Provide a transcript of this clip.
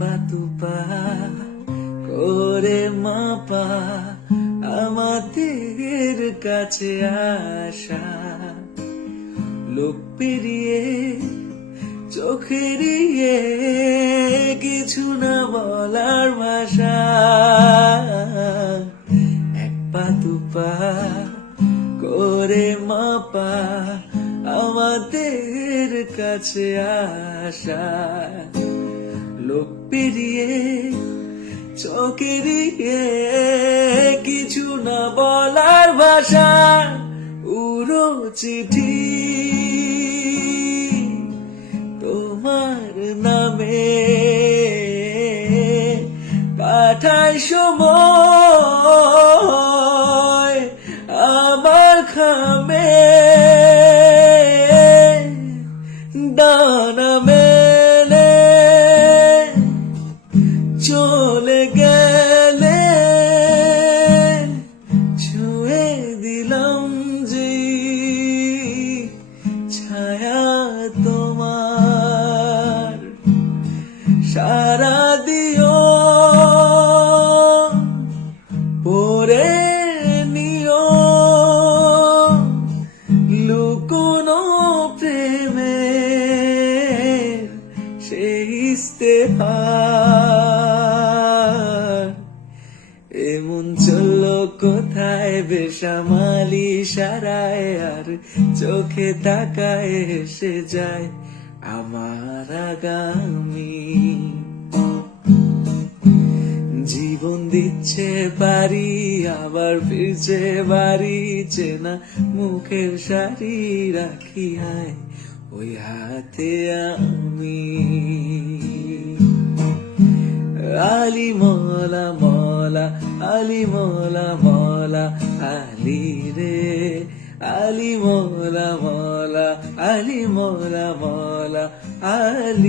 পা দু পা করে মাপা আমাদের কাছে আসা। লোক পেরিয়ে চোখেরিয়ে কিছু না বলার ভাষা। এক পা দু পা করে মাপা আমাদের কাছে আসা। লোক পেরিয়ে চোখেরিয়ে কিছু না বলার ভাষা উড়ো চিঠি। তোমার নামে পাঠায় সময় গেলে ছুঁয়ে দিলাম যে ছায়া তোমার। সারা দিও পরে নিও। লুকোনো সেই বেসামালি সারায় আর চোখে তাকায় এসে যায় আমার আগামী। জীবন দিচ্ছে বাড়ি, আবার ফিরছে বাড়ি, চেনা মুখের সারি রাখি আয় ওই হাতে আমি। আলি মলা মলা আলি মলা মলা আলি রে আলি মলা মলা আলি মলা মলা আলি